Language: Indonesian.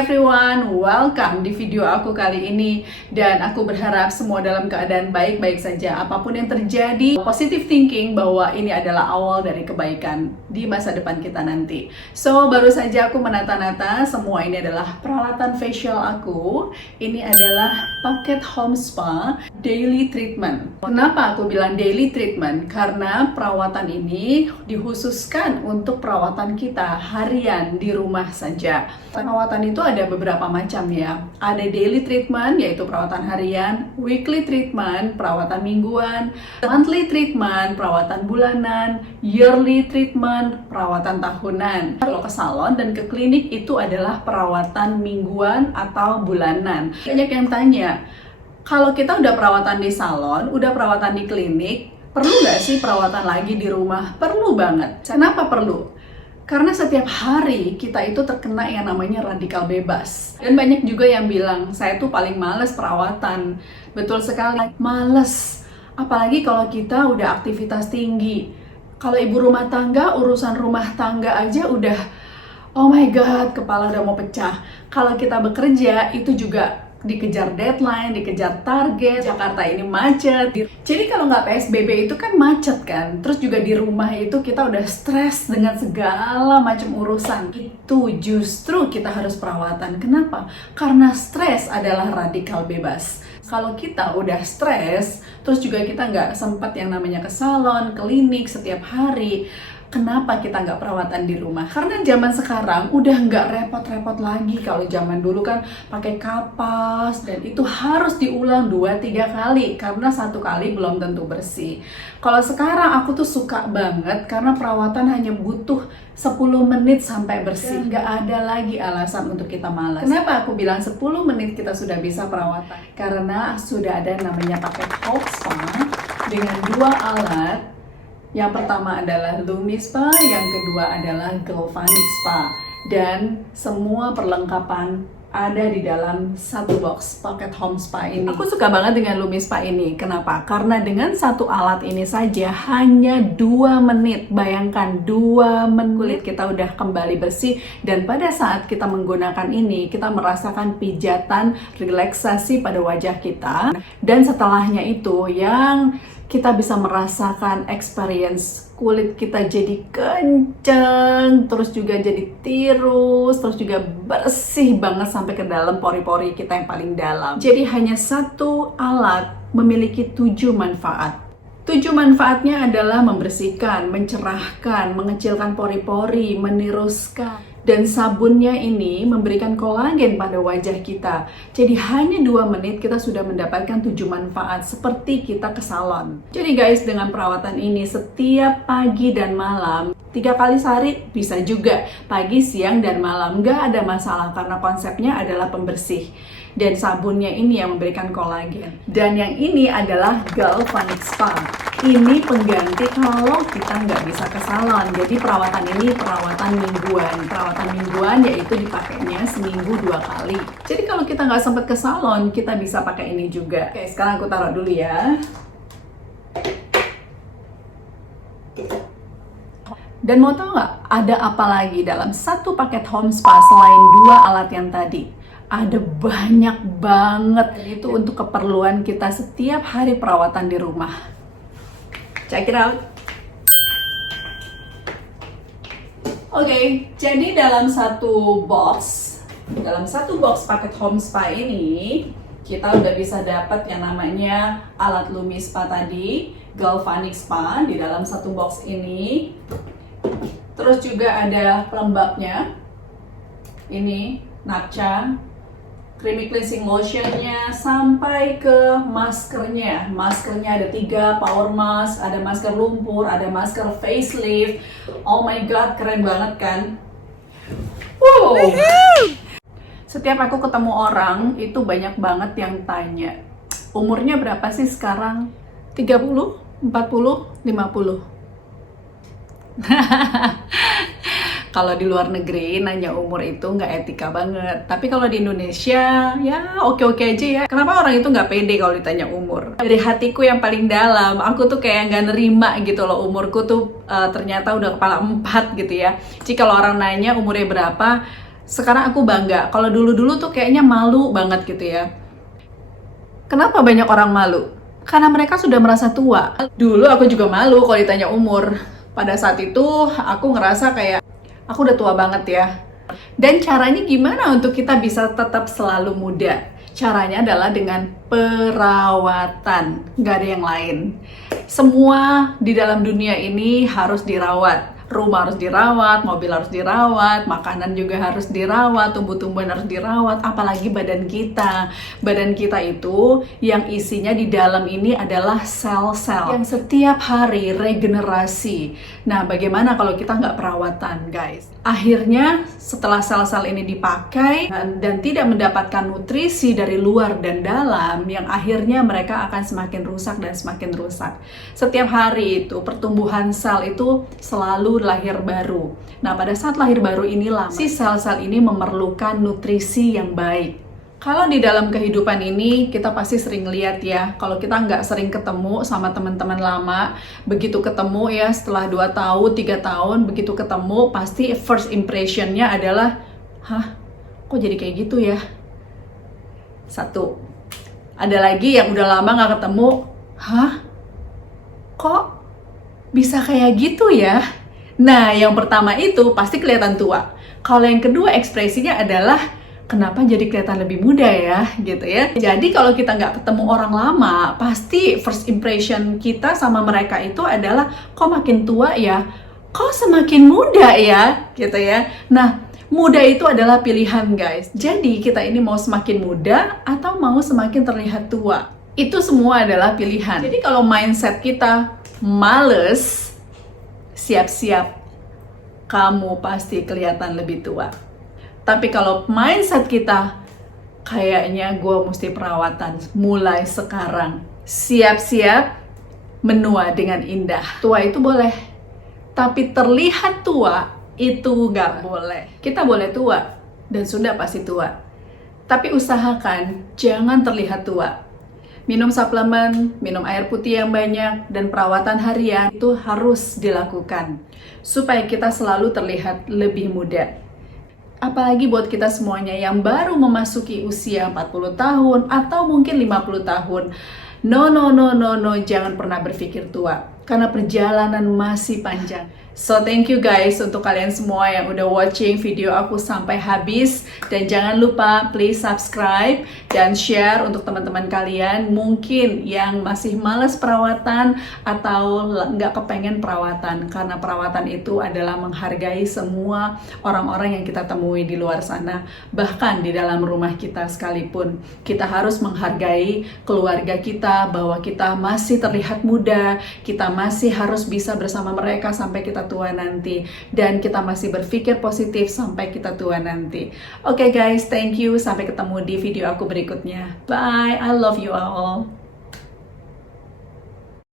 everyone, welcome di video aku kali ini. Dan aku berharap semua dalam keadaan baik-baik saja. Apapun yang terjadi, positive thinking bahwa ini adalah awal dari kebaikan di masa depan kita nanti. So, baru saja aku menata-nata, semua ini adalah peralatan facial aku. Ini adalah paket home spa daily treatment. Kenapa aku bilang daily treatment? Karena perawatan ini dikhususkan untuk perawatan kita harian di rumah saja. Perawatan itu ada beberapa macam ya. Ada daily treatment, yaitu perawatan harian, weekly treatment, perawatan mingguan, monthly treatment, perawatan bulanan, yearly treatment, perawatan tahunan. Kalau ke salon dan ke klinik itu adalah perawatan mingguan atau bulanan. Banyak yang tanya, kalau kita udah perawatan di salon, udah perawatan di klinik, perlu nggak sih perawatan lagi di rumah? Perlu banget. Kenapa perlu? Karena setiap hari kita itu terkena yang namanya radikal bebas. Dan banyak juga yang bilang, saya tuh paling males perawatan. Betul sekali, males. Apalagi kalau kita udah aktivitas tinggi. Kalau ibu rumah tangga, urusan rumah tangga aja udah, oh my god, kepala udah mau pecah. Kalau kita bekerja, itu juga dikejar deadline, dikejar target, Jakarta ini macet. Jadi kalau nggak PSBB itu kan macet kan. Terus juga di rumah itu kita udah stres dengan segala macam urusan. Itu justru kita harus perawatan. Kenapa? Karena stres adalah radikal bebas. Kalau kita udah stres, terus juga kita nggak sempat yang namanya ke salon, klinik setiap hari. Kenapa kita nggak perawatan di rumah? Karena zaman sekarang udah nggak repot-repot lagi. Kalau zaman dulu kan pakai kapas dan itu harus diulang 2-3 kali karena satu kali belum tentu bersih. Kalau sekarang aku tuh suka banget karena perawatan hanya butuh 10 menit sampai bersih. Nggak ada lagi alasan untuk kita malas. Kenapa aku bilang 10 menit kita sudah bisa perawatan? Karena sudah ada namanya paket home spa dengan 2 alat. Yang pertama adalah Lumi Spa, yang kedua adalah Galvanic Spa. Dan semua perlengkapan ada di dalam satu box paket home spa ini. Aku suka banget dengan Lumi Spa ini. Kenapa? Karena dengan satu alat ini saja hanya 2 menit. Bayangkan 2 menit kulit kita udah kembali bersih. Dan pada saat kita menggunakan ini, kita merasakan pijatan, relaksasi pada wajah kita. Dan setelahnya itu yang kita bisa merasakan experience kulit kita jadi kenceng, terus juga jadi tirus, terus juga bersih banget sampai ke dalam pori-pori kita yang paling dalam. Jadi hanya satu alat memiliki 7 manfaat. 7 manfaatnya adalah membersihkan, mencerahkan, mengecilkan pori-pori, meniruskan. Dan sabunnya ini memberikan kolagen pada wajah kita. Jadi hanya 2 menit kita sudah mendapatkan 7 manfaat seperti kita ke salon. Jadi guys, dengan perawatan ini setiap pagi dan malam, 3 kali sehari bisa juga. Pagi, siang, dan malam. Nggak ada masalah karena konsepnya adalah pembersih. Dan sabunnya ini yang memberikan kolagen. Dan yang ini adalah Galvanic Spa. Ini pengganti kalau kita nggak bisa ke salon. Jadi perawatan ini perawatan mingguan. Perawatan mingguan yaitu dipakainya seminggu 2 kali. Jadi kalau kita nggak sempat ke salon, kita bisa pakai ini juga. Oke, sekarang aku taruh dulu ya. Dan mau tahu nggak ada apa lagi dalam satu paket home spa selain 2 alat yang tadi? Ada banyak banget. Itu untuk keperluan kita setiap hari perawatan di rumah. Check it out. Oke, jadi dalam satu box paket home spa ini, kita udah bisa dapat yang namanya alat Lumi Spa tadi, Galvanic Spa di dalam satu box ini. Terus juga ada pelembabnya, ini Natcha, creamy cleansing lotionnya, sampai ke maskernya. Maskernya ada 3, power mask, ada masker lumpur, ada masker facelift. Oh my god, keren banget kan? Wow. Setiap aku ketemu orang, itu banyak banget yang tanya, umurnya berapa sih sekarang? 30, 40, 50. Kalau di luar negeri nanya umur itu nggak etika banget. Tapi kalau di Indonesia ya oke-oke aja ya. Kenapa orang itu nggak pede kalau ditanya umur? Dari hatiku yang paling dalam, aku tuh kayak nggak nerima gitu loh umurku tuh ternyata udah kepala 4 gitu ya. Jadi kalau orang nanya umurnya berapa, Sekarang aku bangga. Kalau dulu-dulu tuh kayaknya malu banget gitu ya. Kenapa banyak orang malu? Karena mereka sudah merasa tua. Dulu aku juga malu kalau ditanya umur. Pada saat itu aku ngerasa kayak aku udah tua banget ya. Dan caranya gimana untuk kita bisa tetap selalu muda? Caranya adalah dengan perawatan, nggak ada yang lain. Semua di dalam dunia ini harus dirawat. Rumah harus dirawat, mobil harus dirawat, makanan juga harus dirawat, tumbuh-tumbuhan harus dirawat, apalagi badan kita. Badan kita itu yang isinya di dalam ini adalah sel-sel yang setiap hari regenerasi. Nah, bagaimana kalau kita nggak perawatan, guys? Akhirnya setelah sel-sel ini dipakai dan tidak mendapatkan nutrisi dari luar dan dalam, yang akhirnya mereka akan semakin rusak dan semakin rusak. Setiap hari itu pertumbuhan sel itu selalu lahir baru. Nah, pada saat lahir baru inilah si sel-sel ini memerlukan nutrisi yang baik. Kalau di dalam kehidupan ini kita pasti sering lihat ya, kalau kita nggak sering ketemu sama teman-teman lama, begitu ketemu ya setelah 2 tahun, 3 tahun, begitu ketemu pasti first impression-nya adalah, hah, kok jadi kayak gitu ya? Satu. Ada lagi yang udah lama nggak ketemu, hah, kok bisa kayak gitu ya? Nah, yang pertama itu pasti kelihatan tua. Kalau yang kedua ekspresinya adalah kenapa jadi kelihatan lebih muda ya, gitu ya. Jadi kalau kita nggak ketemu orang lama, pasti first impression kita sama mereka itu adalah kok makin tua ya, kok semakin muda ya, gitu ya. Nah, muda itu adalah pilihan, guys. Jadi kita ini mau semakin muda atau mau semakin terlihat tua. Itu semua adalah pilihan. Jadi kalau mindset kita males, siap-siap, kamu pasti kelihatan lebih tua. Tapi kalau mindset kita, kayaknya gue mesti perawatan mulai sekarang. Siap-siap menua dengan indah. Tua itu boleh, tapi terlihat tua itu nggak boleh. Kita boleh tua, dan sudah pasti tua. Tapi usahakan jangan terlihat tua. Minum suplemen, minum air putih yang banyak, dan perawatan harian itu harus dilakukan supaya kita selalu terlihat lebih muda. Apalagi buat kita semuanya yang baru memasuki usia 40 tahun atau mungkin 50 tahun. No, jangan pernah berpikir tua, karena perjalanan masih panjang. So thank you guys untuk kalian semua yang udah watching video aku sampai habis. Dan jangan lupa please subscribe dan share untuk teman-teman kalian mungkin yang masih malas perawatan atau nggak kepengen perawatan. Karena perawatan itu adalah menghargai semua orang-orang yang kita temui di luar sana. Bahkan di dalam rumah kita sekalipun. Kita harus menghargai keluarga kita, bahwa kita masih terlihat muda, kita masih harus bisa bersama mereka sampai kita tua nanti, dan kita masih berpikir positif sampai kita tua nanti. Oke guys, thank you, sampai ketemu di video aku berikutnya. Bye, I love you all.